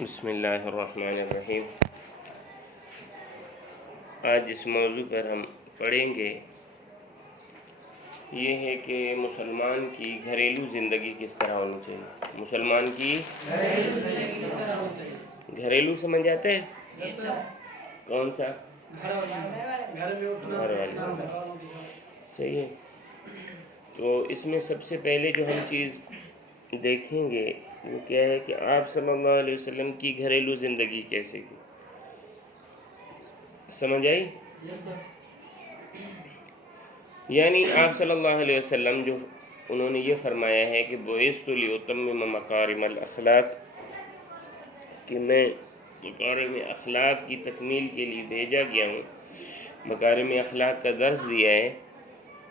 بسم اللہ الرحمن الرحیم۔ آج جس موضوع پر ہم پڑھیں گے یہ ہے کہ مسلمان کی گھریلو زندگی کس طرح ہونی چاہیے۔ مسلمان کی گھریلو سمجھ آتے ہیں؟ کون سا؟ گھر والی۔ صحیح ہے۔ تو اس میں سب سے پہلے جو ہم چیز دیکھیں گے وہ کیا ہے کہ آپ صلی اللہ علیہ وسلم کی گھریلو زندگی کیسے تھی۔ سمجھ آئی؟ یعنی آپ صلی اللہ علیہ وسلم جو انہوں نے یہ فرمایا ہے کہ بعثت لأتمم مکارم الاخلاق، کہ میں مکارم اخلاق کی تکمیل کے لیے بھیجا گیا ہوں، مکارم اخلاق کا درس دیا ہے۔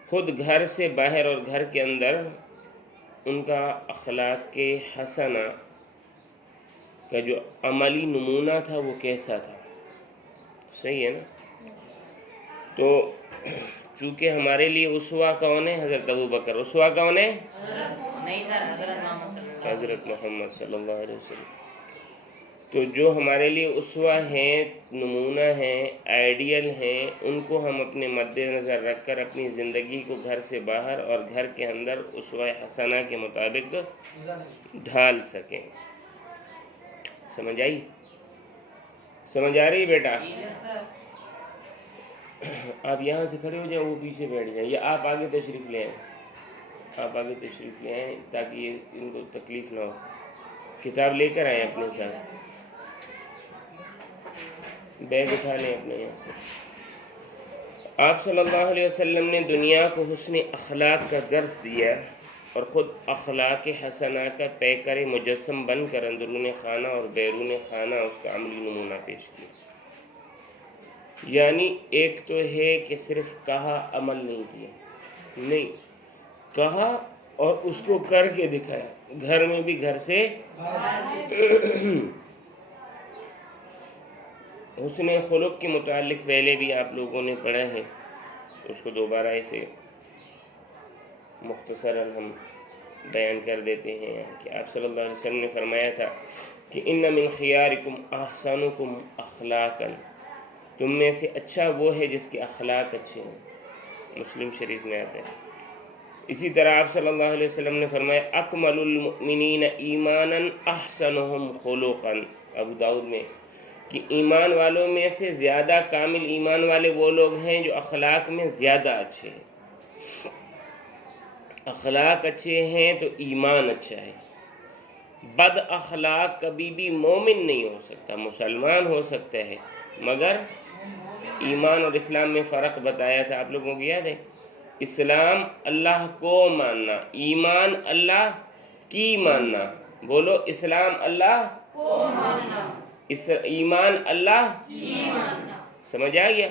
خود گھر سے باہر اور گھر کے اندر ان کا اخلاق کے حسنہ کا جو عملی نمونہ تھا وہ کیسا تھا۔ صحیح ہے نا؟ تو چونکہ ہمارے لیے اسوہ کون ہے؟ حضرت ابوبکر۔ اسوہ کون ہے؟ حضرت محمد صلی اللہ علیہ وسلم۔ تو جو ہمارے لیے اسوہ ہیں، نمونہ ہیں، آئیڈیل ہیں، ان کو ہم اپنے مد نظر رکھ کر اپنی زندگی کو گھر سے باہر اور گھر کے اندر اسوہ حسنہ کے مطابق ڈھال سکیں۔ سمجھ آئی؟ سمجھ آ رہی بیٹا؟ آپ یہاں سے کھڑے ہو جائیں، وہ پیچھے بیٹھ جائیں، یا آپ آگے تشریف لے آئیں۔ آپ آگے تشریف لے آئیں تاکہ ان کو تکلیف نہ ہو۔ کتاب لے کر آئیں اپنے ساتھ، بیگ اٹھا لیں اپنے یہاں سے۔ آپ صلی اللہ علیہ وسلم نے دنیا کو حسن اخلاق کا درس دیا اور خود اخلاق حسنہ کا پیکر مجسم بن کر اندرون خانہ اور بیرون خانہ اس کا عملی نمونہ پیش کیا۔ یعنی ایک تو ہے کہ صرف کہا، عمل نہیں کیا، نہیں، کہا اور اس کو کر کے دکھایا، گھر میں بھی گھر سے حسن خلق کے متعلق پہلے بھی آپ لوگوں نے پڑھا ہے، اس کو دوبارہ ایسے مختصراً ہم بیان کر دیتے ہیں کہ آپ صلی اللہ علیہ وسلم نے فرمایا تھا کہ ان من خیارکم احسنکم اخلاقا، تم میں سے اچھا وہ ہے جس کے اخلاق اچھے ہیں۔ مسلم شریف میں آتا ہے۔ اسی طرح آپ صلی اللہ علیہ وسلم نے فرمایا اکمل المؤمنین ایمانا احسنہم خلقا، ابو داؤد میں، کہ ایمان والوں میں سے زیادہ کامل ایمان والے وہ لوگ ہیں جو اخلاق میں زیادہ اچھے ہیں۔ اخلاق اچھے ہیں تو ایمان اچھا ہے۔ بد اخلاق کبھی بھی مومن نہیں ہو سکتا، مسلمان ہو سکتا ہے مگر ایمان اور اسلام میں فرق بتایا تھا، آپ لوگوں کو یاد ہے؟ اسلام اللہ کو ماننا، ایمان اللہ کی ماننا۔ بولو، اسلام اللہ کو ماننا، ایمان اللہ کی ماننا۔ سمجھ آ گیا؟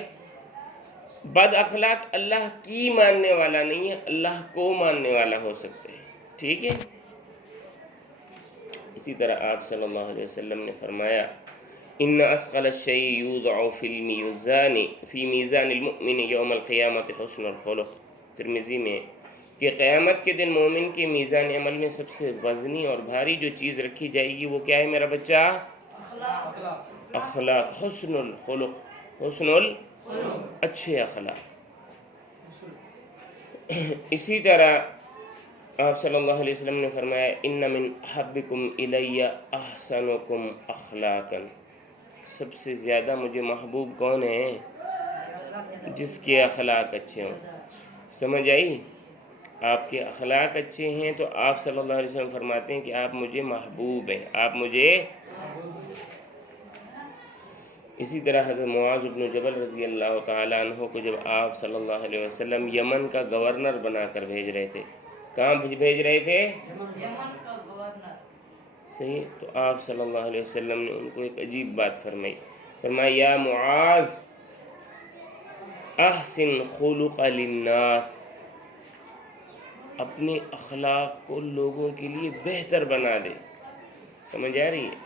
بد اخلاق اللہ کی ماننے والا نہیں ہے، اللہ کو ماننے والا ہو سکتا ہے۔ ٹھیک ہے؟ اسی طرح آپ صلی اللہ علیہ وسلم نے فرمایا ان اثقل الشیء یوضع فی میزان المؤمن یوم القیامت حسن الخلق، ترمذی میں، کہ قیامت کے دن مومن کے میزان عمل میں سب سے وزنی اور بھاری جو چیز رکھی جائے گی وہ کیا ہے میرا بچہ؟ اخلاق، حسن الخلق، اچھے اخلاق۔ اسی طرح آپ صلی اللہ علیہ وسلم نے فرمایا ان من احبکم الی احسنکم اخلاقا، سب سے زیادہ مجھے محبوب کون ہے؟ جس کے اخلاق اچھے ہوں۔ سمجھ آئی؟ آپ کے اخلاق اچھے ہیں تو آپ صلی اللہ علیہ وسلم فرماتے ہیں کہ آپ مجھے محبوب ہیں، آپ مجھے۔ اسی طرح حضرت معاذ بن جبل رضی اللہ تعالیٰ عنہ کو جب آپ صلی اللہ علیہ وسلم یمن کا گورنر بنا کر بھیج رہے تھے، کہاں بھیج رہے تھے؟ یمن کا گورنر۔ صحیح؟ تو آپ صلی اللہ علیہ وسلم نے ان کو ایک عجیب بات فرمائی، فرمایا یا معاذ احسن خلق للناس، اپنے اخلاق کو لوگوں کے لیے بہتر بنا دے۔ سمجھ آ رہی ہے؟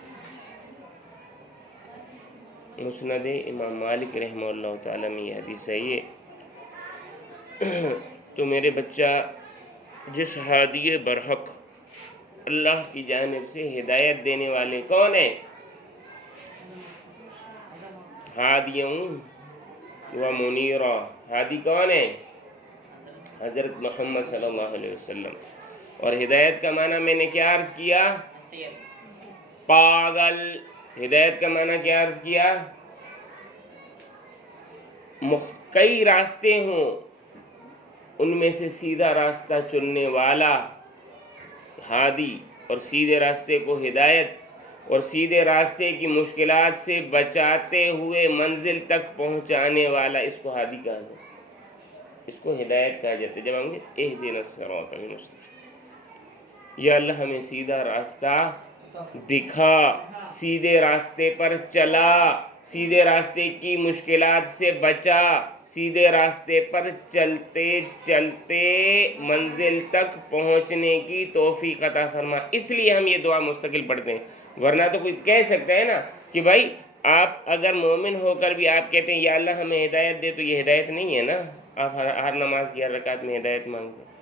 مسند امام مالک رحمہ اللہ تعالیٰ میں یہ حدیث ہے۔ تو میرے بچہ، جس ہادی برحق اللہ کی جانب سے ہدایت دینے والے کون ہیں؟ ہادیوں و منیرا، ہادی کون ہے؟ حضرت محمد صلی اللہ علیہ وسلم. اور ہدایت کا معنی میں نے کیا عرض کیا؟ پاگل. ہدایت کا معنی کیا عرض کیا؟ کئی راستے ہوں، ان میں سے سیدھا راستہ چننے والا ہادی، اور سیدھے راستے کو ہدایت، اور سیدھے راستے کی مشکلات سے بچاتے ہوئے منزل تک پہنچانے والا، اس کو ہادی کہا جاتا ہے، اس کو ہدایت کہا جاتا ہے. جب ہم اہدنا الصراط المستقیم، یا اللہ ہمیں سیدھا راستہ دکھا، سیدھے راستے پر چلا، سیدھے راستے کی مشکلات سے بچا، سیدھے راستے پر چلتے چلتے منزل تک پہنچنے کی توفیق عطا فرما. اس لیے ہم یہ دعا مستقل پڑھتے ہیں. ورنہ تو کوئی کہہ سکتا ہے نا کہ بھائی آپ اگر مومن ہو کر بھی آپ کہتے ہیں یا اللہ ہمیں ہدایت دے، تو یہ ہدایت نہیں ہے نا. آپ ہر نماز کی ہر رکعت میں ہدایت مانگتے ہیں.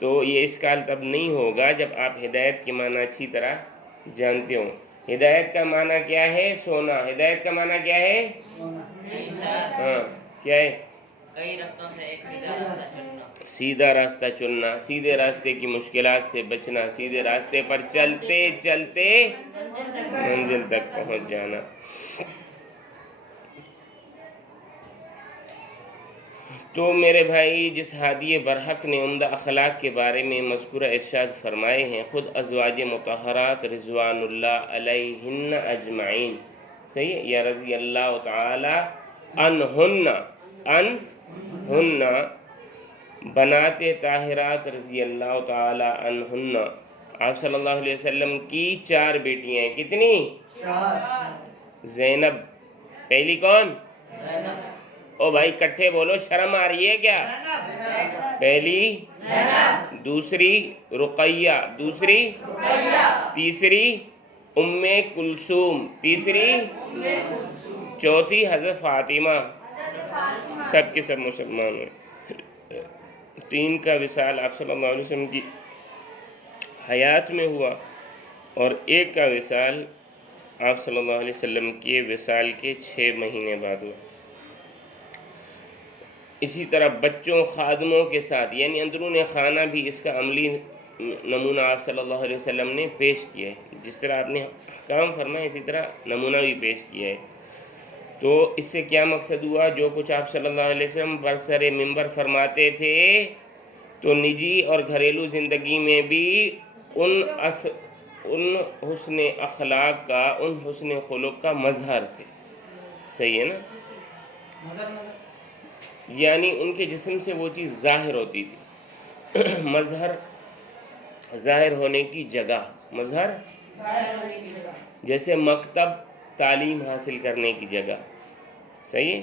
تو یہ اشکال تب نہیں ہوگا جب آپ ہدایت کے معنی اچھی طرح جانتے ہوں. ہدایت کا معنی کیا ہے؟ سونا. ہدایت کا معنی کیا ہے؟ ہاں کیا ہے؟ کئی راستوں سے ایک سیدھا راستہ چننا. سیدھا راستہ چننا، سیدھے راستے کی مشکلات سے بچنا، سیدھے راستے پر چلتے چلتے منزل تک پہنچ جانا. تو میرے بھائی، جس ہادی برحق نے عمدہ اخلاق کے بارے میں مذکورہ ارشاد فرمائے ہیں، خود ازواج مطہرات رضوان اللہ علیہن اجمعین، صحیح ہے، یا رضی اللہ تعالی عنہن بنات طاہرات رضی اللہ تعالی عنہن. آپ صلی اللہ علیہ وسلم کی 4 بیٹیاں ہیں. کتنی؟ 4. زینب. پہلی کون؟ زینب. او بھائی کٹھے بولو، شرم آ رہی ہے کیا؟ پہلی زینب. دوسری رقیہ، دوسری تیسری ام کلثوم، تیسری چوتھی حضرت فاطمہ. سب کے سب مسلمان ہوئے. 3 کا وصال آپ صلی اللہ علیہ وسلم کی حیات میں ہوا، اور 1 کا وصال آپ صلی اللہ علیہ وسلم کے وصال کے 6 مہینے بعد ہوا. اسی طرح بچوں، خادموں کے ساتھ، یعنی اندرون خانہ بھی اس کا عملی نمونہ آپ صلی اللہ علیہ وسلم نے پیش کیا ہے. جس طرح آپ نے کام فرمایا اسی طرح نمونہ بھی پیش کیا ہے. تو اس سے کیا مقصد ہوا؟ جو کچھ آپ صلی اللہ علیہ وسلم برسر ممبر فرماتے تھے تو نجی اور گھریلو زندگی میں بھی ان حسن اخلاق کا، ان حسن خلق کا مظہر تھے. صحیح ہے نا؟ یعنی ان کے جسم سے وہ چیز ظاہر ہوتی تھی. مظہر ظاہر ہونے کی جگہ، مظہر جیسے مکتب تعلیم حاصل کرنے کی جگہ، صحیح ہے،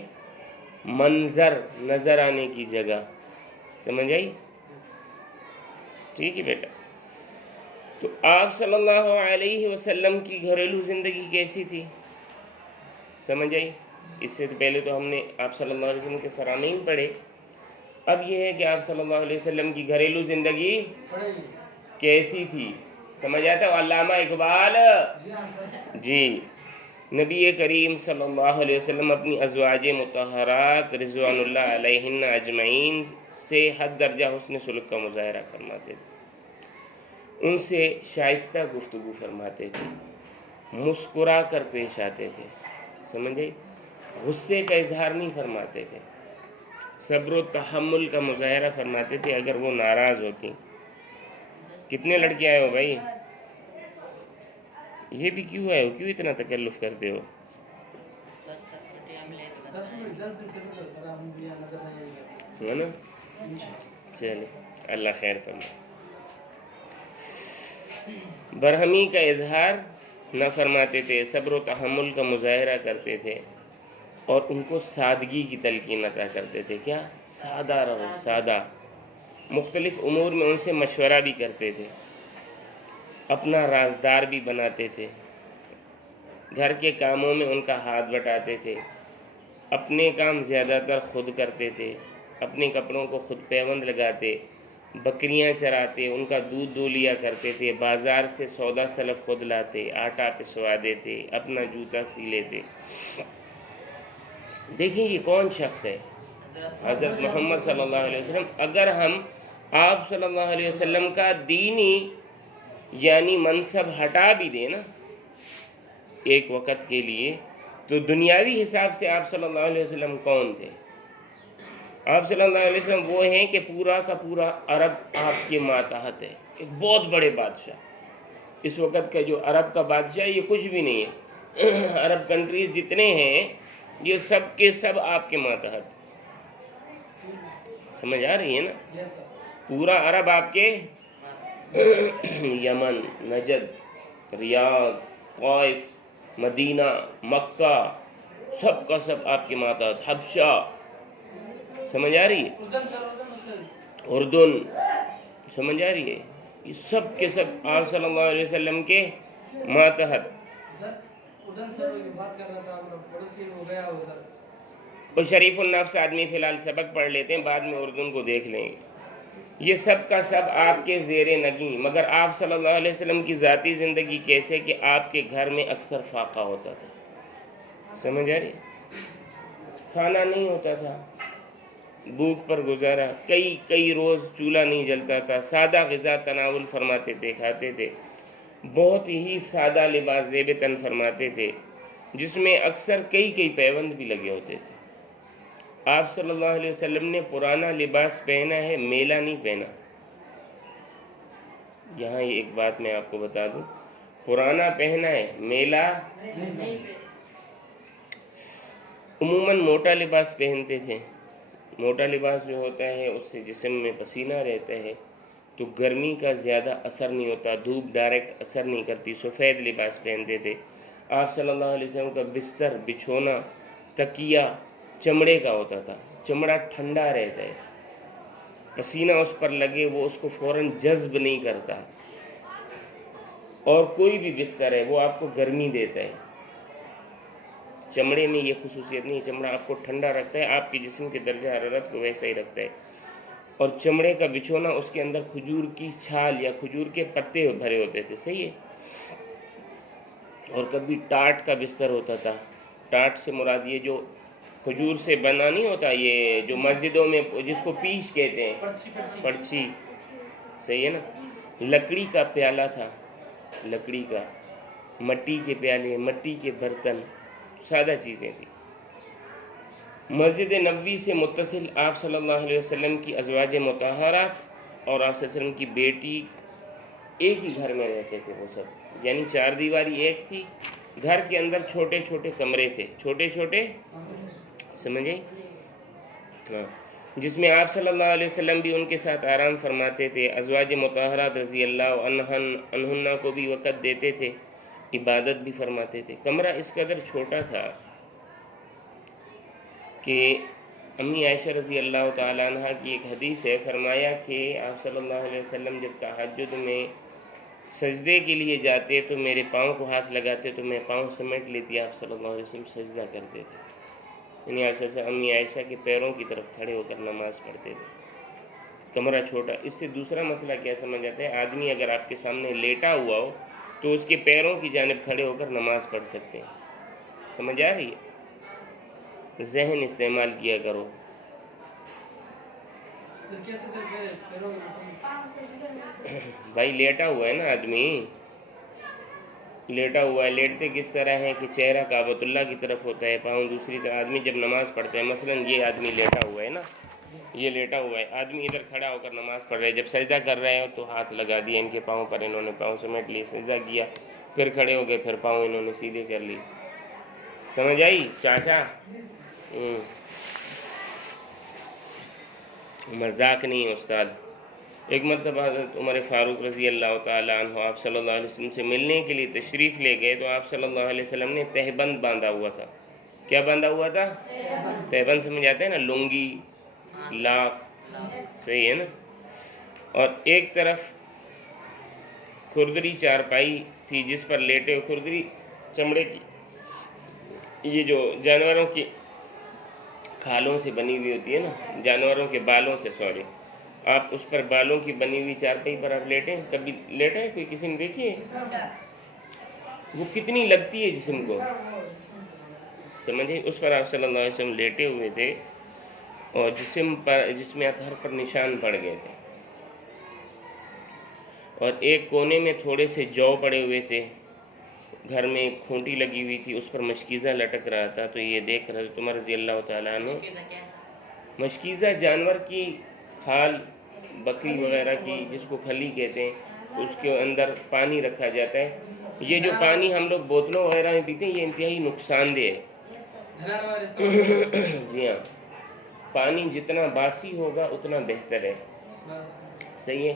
منظر نظر آنے کی جگہ. سمجھ آئی؟ ٹھیک ہے بیٹا. تو آپ صلی اللہ علیہ وسلم کی گھریلو زندگی کیسی تھی؟ سمجھ آئی؟ اس سے پہلے تو ہم نے آپ صلی اللہ علیہ وسلم کے فرامین پڑھے. اب یہ ہے کہ آپ صلی اللہ علیہ وسلم کی گھریلو زندگی کیسی تھی. سمجھ آتا ہے علامہ اقبال؟ جی. نبی کریم صلی اللہ علیہ وسلم اپنی ازواج مطہرات رضوان اللہ علیہن اجمعین سے حد درجہ حسن سلوک کا مظاہرہ فرماتے تھے. ان سے شائستہ گفتگو فرماتے تھے، مسکرا کر پیش آتے تھے. سمجھے؟ غصے کا اظہار نہیں فرماتے تھے، صبر و تحمل کا مظاہرہ فرماتے تھے اگر وہ ناراض ہوتی. کتنے لڑکے آئے ہو بھائی؟ یہ بھی کیوں آئے ہو؟ کیوں اتنا تکلف کرتے ہو؟ ہے نا؟ چلے اللہ خیر فرمائے. برہمی کا اظہار نہ فرماتے تھے، صبر و تحمل کا مظاہرہ کرتے تھے، اور ان کو سادگی کی تلقین عطا کرتے تھے. کیا؟ سادہ رہو، سادہ. مختلف امور میں ان سے مشورہ بھی کرتے تھے، اپنا رازدار بھی بناتے تھے، گھر کے کاموں میں ان کا ہاتھ بٹاتے تھے، اپنے کام زیادہ تر خود کرتے تھے، اپنے کپڑوں کو خود پیوند لگاتے، بکریاں چراتے، ان کا دودھ دو لیا کرتے تھے، بازار سے سودا سلف خود لاتے، آٹا پسوا دیتے، اپنا جوتا سی لیتے۔ دیکھیں یہ کون شخص ہے؟ حضرت محمد صلی اللہ علیہ وسلم۔ اگر ہم آپ صلی اللہ علیہ وسلم کا دینی یعنی منصب ہٹا بھی دیں نا ایک وقت کے لیے، تو دنیاوی حساب سے آپ صلی اللہ علیہ وسلم کون تھے؟ آپ صلی اللہ علیہ وسلم وہ ہیں کہ پورا کا پورا عرب آپ کے ماتحت ہے، ایک بہت بڑے بادشاہ۔ اس وقت کا جو عرب کا بادشاہ یہ کچھ بھی نہیں ہے، عرب کنٹریز جتنے ہیں یہ سب کے سب آپ کے ماتحت۔ سمجھ آ رہی ہے نا؟ پورا عرب آپ کے یمن، نجد، ریاض، طائف، مدینہ، مکہ، سب کا سب آپ کے ماتحت، حبشہ، سمجھ آ رہی ہے، اردن، سمجھ آ رہی ہے، یہ سب کے سب آپ صلی اللہ علیہ وسلم کے ماتحت۔ وہ شریف النفس آدمی فی الحال سبق پڑھ لیتے ہیں، بعد میں اردن کو دیکھ لیں گے۔ یہ سب کا سب آپ کے زیر نگیں، مگر آپ صلی اللہ علیہ وسلم کی ذاتی زندگی کیسے کہ آپ کے گھر میں اکثر فاقہ ہوتا تھا، سمجھ آ رہی؟ کھانا نہیں ہوتا تھا، بھوک پر گزارا، کئی روز چولہا نہیں جلتا تھا، سادہ غذا تناول فرماتے تھے، کھاتے تھے، بہت ہی سادہ لباس زیب تن فرماتے تھے، جس میں اکثر کئی پیوند بھی لگے ہوتے تھے۔ آپ صلی اللہ علیہ وسلم نے پرانا لباس پہنا ہے، میلا نہیں پہنا۔ یہاں یہ ایک بات میں آپ کو بتا دوں، پرانا پہنا ہے، میلا عموماً موٹا لباس پہنتے تھے۔ موٹا لباس جو ہوتا ہے اس سے جسم میں پسینہ رہتا ہے تو گرمی کا زیادہ اثر نہیں ہوتا، دھوپ ڈائریکٹ اثر نہیں کرتی، سفید لباس پہنتے تھے۔ آپ صلی اللہ علیہ وسلم کا بستر، بچھونا، تکیہ چمڑے کا ہوتا تھا، چمڑا ٹھنڈا رہتا ہے، پسینہ اس پر لگے وہ اس کو فوراً جذب نہیں کرتا، اور کوئی بھی بستر ہے وہ آپ کو گرمی دیتا ہے۔ چمڑے میں یہ خصوصیت نہیں ہے، چمڑا آپ کو ٹھنڈا رکھتا ہے، آپ کے جسم کے درجہ حرارت کو ویسا ہی رکھتا ہے۔ اور چمڑے کا بچھونا، اس کے اندر کھجور کی چھال یا کھجور کے پتے بھرے ہوتے تھے، صحیح ہے۔ اور کبھی ٹاٹ کا بستر ہوتا تھا۔ ٹاٹ سے مراد یہ جو کھجور سے بنا نہیں ہوتا، یہ جو مسجدوں میں جس کو پیش کہتے ہیں، پرچی، صحیح ہے نا۔ لکڑی کا پیالہ تھا، لکڑی کا، مٹی کے پیالے، مٹی کے برتن، سادہ چیزیں تھیں۔ مسجد نبوی سے متصل آپ صلی اللہ علیہ وسلم کی ازواج مطہرات اور آپ صلی اللہ علیہ وسلم کی بیٹی ایک ہی گھر میں رہتے تھے، وہ سب یعنی چار دیواری ایک تھی، گھر کے اندر چھوٹے چھوٹے کمرے تھے، چھوٹے چھوٹے، سمجھے، ہاں، جس میں آپ صلی اللہ علیہ وسلم بھی ان کے ساتھ آرام فرماتے تھے۔ ازواج مطہرات رضی اللہ عنہن کو بھی وقت دیتے تھے، عبادت بھی فرماتے تھے۔ کمرہ اس قدر چھوٹا تھا کہ امی عائشہ رضی اللہ تعالیٰ عنہ کی ایک حدیث ہے، فرمایا کہ آپ صلی اللہ علیہ وسلم جب تہجد میں سجدے کے لیے جاتے تو میرے پاؤں کو ہاتھ لگاتے تو میں پاؤں سمیٹ لیتی، آپ صلی اللہ علیہ وسلم سجدہ کرتے تھے، یعنی عائشہ سے امی عائشہ کے پیروں کی طرف کھڑے ہو کر نماز پڑھتے تھے۔ کمرہ چھوٹا۔ اس سے دوسرا مسئلہ کیا سمجھ آتا ہے، آدمی اگر آپ کے سامنے لیٹا ہوا ہو تو اس کے پیروں کی جانب کھڑے ہو کر نماز پڑھ سکتے ہیں، سمجھ آ رہی ہے؟ ذہن استعمال کیا کرو۔ بھائی لیٹا ہوا ہے نا آدمی، لیٹا ہوا ہے، لیٹتے کس طرح ہے کہ چہرہ کعبۃ اللہ کی طرف ہوتا ہے، پاؤں دوسری طرف۔ آدمی جب نماز پڑھتا ہے، مثلاً یہ آدمی لیٹا ہوا ہے نا، یہ لیٹا ہوا ہے، آدمی ادھر کھڑا ہو کر نماز پڑھ رہا ہے، جب سجدہ کر رہے ہو تو ہاتھ لگا دیا ان کے پاؤں پر، انہوں نے پاؤں سمیٹ لیے، سجدہ کیا، پھر کھڑے ہو گئے، پھر پاؤں انہوں نے سیدھے کر لی۔ سمجھ آئی چاچا؟ مذاق نہیں استاد۔ ایک مرتبہ حضرت عمر فاروق رضی اللہ تعالیٰ عنہ آپ صلی اللہ علیہ وسلم سے ملنے کے لیے تشریف لے گئے تو آپ صلی اللہ علیہ وسلم نے تہبند باندھا ہوا تھا۔ کیا باندھا ہوا تھا؟ تہبند سمجھ آتے ہیں نا، لنگی، لاک، صحیح ہے نا۔ اور ایک طرف کھردری چارپائی تھی جس پر لیٹے ہوئے، کھردری چمڑے کی، یہ جو جانوروں کی کھالوں سے بنی ہوئی ہوتی ہے نا، جانوروں کے بالوں سے، سوری، آپ اس پر بالوں کی بنی ہوئی چارپائی پر آپ لیٹیں، کبھی لیٹا ہے کوئی، کسی نے دیکھی ہے؟ وہ کتنی لگتی ہے جسم کو، سمجھیں، اس پر آپ صلی اللہ علیہ وسلم لیٹے ہوئے تھے اور جسم اطہر پر نشان پڑ گئے تھے، اور ایک کونے میں تھوڑے سے جو پڑے ہوئے تھے، گھر میں ایک کھونٹی لگی ہوئی تھی، اس پر مشکیزہ لٹک رہا تھا، تو یہ دیکھ رہا تھا عمر رضی اللہ تعالیٰ عنہ، مشکیزہ جانور کی کھال، بکری وغیرہ کی جس کو کھلی کہتے ہیں، اس کے اندر پانی رکھا جاتا ہے۔ یہ جو پانی ہم لوگ بوتلوں وغیرہ میں پیتے ہیں یہ انتہائی نقصان دہ ہے۔ جی ہاں، پانی جتنا باسی ہوگا اتنا بہتر ہے، صحیح ہے؟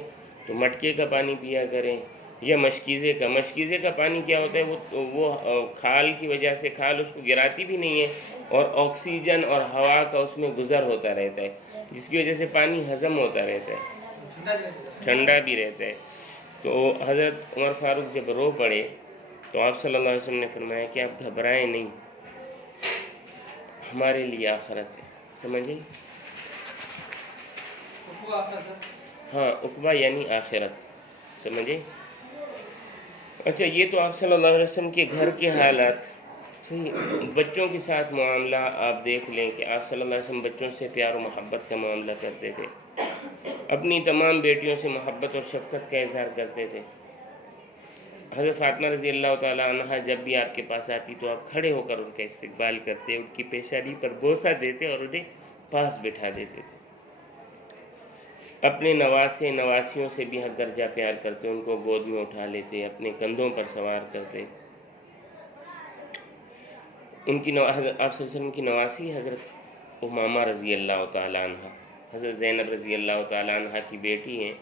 تو مٹکے کا پانی پیا کریں یا مشکیزے کا پانی کیا ہوتا ہے، وہ کھال کی وجہ سے کھال اس کو گراتی بھی نہیں ہے، اور آکسیجن اور ہوا کا اس میں گزر ہوتا رہتا ہے، جس کی وجہ سے پانی ہضم ہوتا رہتا ہے، ٹھنڈا بھی رہتا ہے۔ تو حضرت عمر فاروق جب رو پڑے تو آپ صلی اللہ علیہ وسلم نے فرمایا کہ آپ گھبرائیں نہیں، ہمارے لیے آخرت ہے، سمجھیں؟ ہاں، عقبہ یعنی آخرت، سمجھیں؟ اچھا، یہ تو آپ صلی اللہ علیہ وسلم کے گھر کے حالات، صحیح۔ بچوں کے ساتھ معاملہ آپ دیکھ لیں کہ آپ صلی اللہ علیہ وسلم بچوں سے پیار و محبت کا معاملہ کرتے تھے، اپنی تمام بیٹیوں سے محبت اور شفقت کا اظہار کرتے تھے۔ حضرت فاطمہ رضی اللہ تعالیٰ عنہ جب بھی آپ کے پاس آتی تو آپ کھڑے ہو کر ان کا استقبال کرتے، ان کی پیشانی پر بوسہ دیتے اور انہیں پاس بٹھا دیتے تھے۔ اپنے نواسیوں سے بھی حد درجہ پیار کرتے، ان کو گود میں اٹھا لیتے، اپنے کندھوں پر سوار کرتے۔ آپ صلی اللہ علیہ وسلم کی نواسی حضرت امامہ رضی اللہ تعالیٰ عنہ، حضرت زینب رضی اللہ تعالیٰ عنہ کی بیٹی ہیں،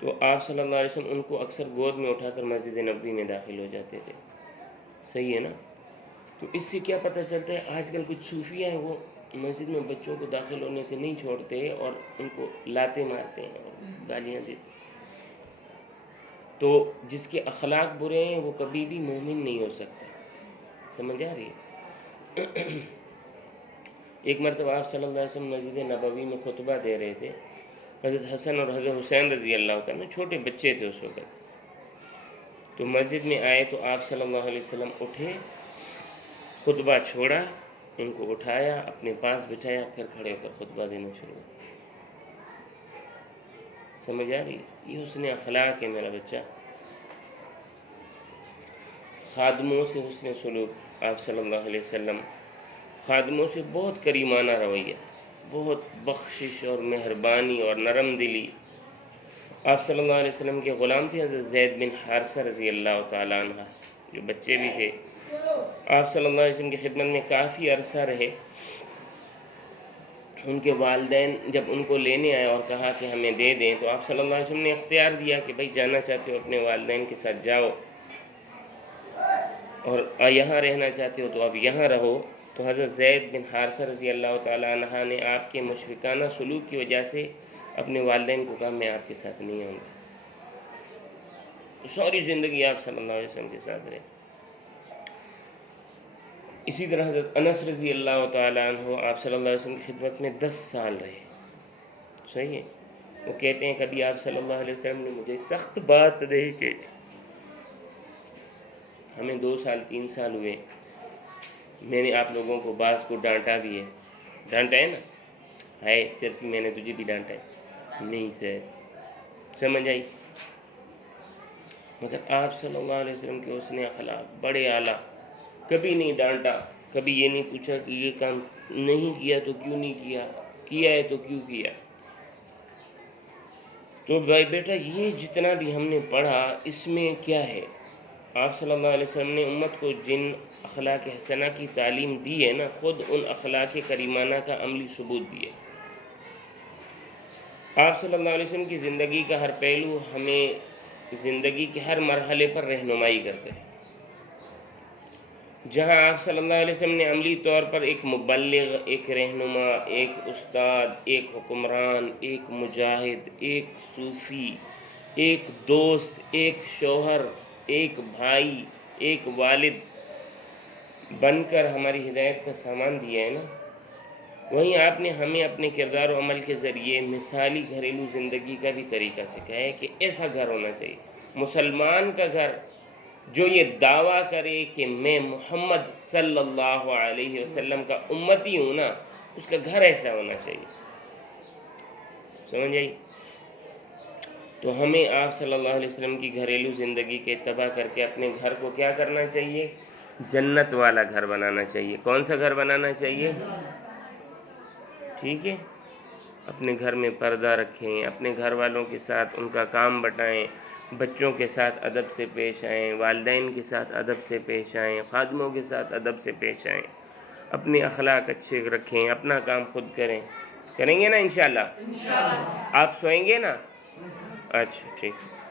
تو آپ صلی اللہ علیہ وسلم ان کو اکثر گود میں اٹھا کر مسجد نبوی میں داخل ہو جاتے تھے، صحیح ہے نا؟ تو اس سے کیا پتہ چلتا ہے، آج کل کچھ صوفیہ ہیں وہ مسجد میں بچوں کو داخل ہونے سے نہیں چھوڑتے اور ان کو لاتے مارتے ہیں اور گالیاں دیتے ہیں۔ تو جس کے اخلاق برے ہیں وہ کبھی بھی مومن نہیں ہو سکتا، سمجھ آ رہی ہے؟ ایک مرتبہ آپ صلی اللہ علیہ وسلم مسجد نبوی میں خطبہ دے رہے تھے، حضرت حسن اور حضرت حسین رضی اللہ عنہ چھوٹے بچے تھے اس وقت، تو مسجد میں آئے تو آپ صلی اللہ علیہ وسلم اٹھے، خطبہ چھوڑا، ان کو اٹھایا، اپنے پاس بٹھایا، پھر کھڑے ہو کر خطبہ دینا شروع کیا۔ سمجھ آ رہی ہے؟ یہ حسن اخلاق ہے میرا بچہ۔ خادموں سے حسن سلوک، آپ صلی اللہ علیہ وسلم خادموں سے بہت کریمانہ رویہ، بہت بخشش اور مہربانی اور نرم دلی۔ آپ صلی اللہ علیہ وسلم کے غلام تھے حضرت زید بن حارثہ رضی اللہ تعالیٰ عنہ، جو بچے بھی تھے، آپ صلی اللہ علیہ وسلم کی خدمت میں کافی عرصہ رہے۔ ان کے والدین جب ان کو لینے آئے اور کہا کہ ہمیں دے دیں، تو آپ صلی اللہ علیہ وسلم نے اختیار دیا کہ بھائی جانا چاہتے ہو اپنے والدین کے ساتھ جاؤ، اور یہاں رہنا چاہتے ہو تو اب یہاں رہو۔ تو حضرت زید بن حارثہ رضی اللہ تعالیٰ عنہ نے آپ کے مشفقانہ سلوک کی وجہ سے اپنے والدین کو کہا میں آپ کے ساتھ نہیں آؤں گا۔ ساری زندگی آپ صلی اللہ علیہ وسلم کے ساتھ رہے۔ اسی طرح حضرت انس رضی اللہ تعالیٰ عنہ آپ صلی اللہ علیہ وسلم کی خدمت میں 10 سال رہے، صحیح ہے؟ وہ کہتے ہیں کبھی آپ صلی اللہ علیہ وسلم نے مجھے سخت بات نہیں کہی، ہمیں 2 سال 3 سال ہوئے، میں نے آپ لوگوں کو بعض کو ڈانٹا بھی ہے، ڈانٹا ہے نا، ہائے چرسی میں نے تجھے بھی ڈانٹا ہے، نہیں سر، سمجھ آئی؟ مگر آپ صلی اللہ علیہ وسلم کے حسن اخلاق بڑے اعلیٰ، کبھی نہیں ڈانٹا، کبھی یہ نہیں پوچھا کہ یہ کام نہیں کیا تو کیوں نہیں کیا، کیا ہے تو کیوں کیا۔ تو بھائی بیٹا یہ جتنا بھی ہم نے پڑھا اس میں کیا ہے، آپ صلی اللہ علیہ وسلم نے امت کو جن اخلاق حسنہ کی تعلیم دی ہے نا، خود ان اخلاق کریمانہ کا عملی ثبوت دی ہے۔ آپ صلی اللہ علیہ وسلم کی زندگی کا ہر پہلو ہمیں زندگی کے ہر مرحلے پر رہنمائی کرتا ہے۔ جہاں آپ صلی اللہ علیہ وسلم نے عملی طور پر ایک مبلغ، ایک رہنما، ایک استاد، ایک حکمران، ایک مجاہد، ایک صوفی، ایک دوست، ایک شوہر، ایک بھائی، ایک والد بن کر ہماری ہدایت کا سامان دیا ہے نا، وہیں آپ نے ہمیں اپنے کردار و عمل کے ذریعے مثالی گھریلو زندگی کا بھی طریقہ سکھایا ہے کہ ایسا گھر ہونا چاہیے، مسلمان کا گھر جو یہ دعویٰ کرے کہ میں محمد صلی اللہ علیہ وسلم کا امتی ہوں نا، اس کا گھر ایسا ہونا چاہیے، سمجھ آئی؟ تو ہمیں آپ صلی اللہ علیہ وسلم کی گھریلو زندگی کے اتباع کر کے اپنے گھر کو کیا کرنا چاہیے؟ جنت والا گھر بنانا چاہیے۔ کون سا گھر بنانا چاہیے؟ ٹھیک ہے، اپنے گھر میں پردہ رکھیں، اپنے گھر والوں کے ساتھ ان کا کام بٹائیں، بچوں کے ساتھ ادب سے پیش آئیں، والدین کے ساتھ ادب سے پیش آئیں، خادموں کے ساتھ ادب سے پیش آئیں، اپنے اخلاق اچھے رکھیں، اپنا کام خود کریں۔ کریں گے نا انشاءاللہ؟ آپ سوئیں گے نا؟ اچھا ٹھیک ہے۔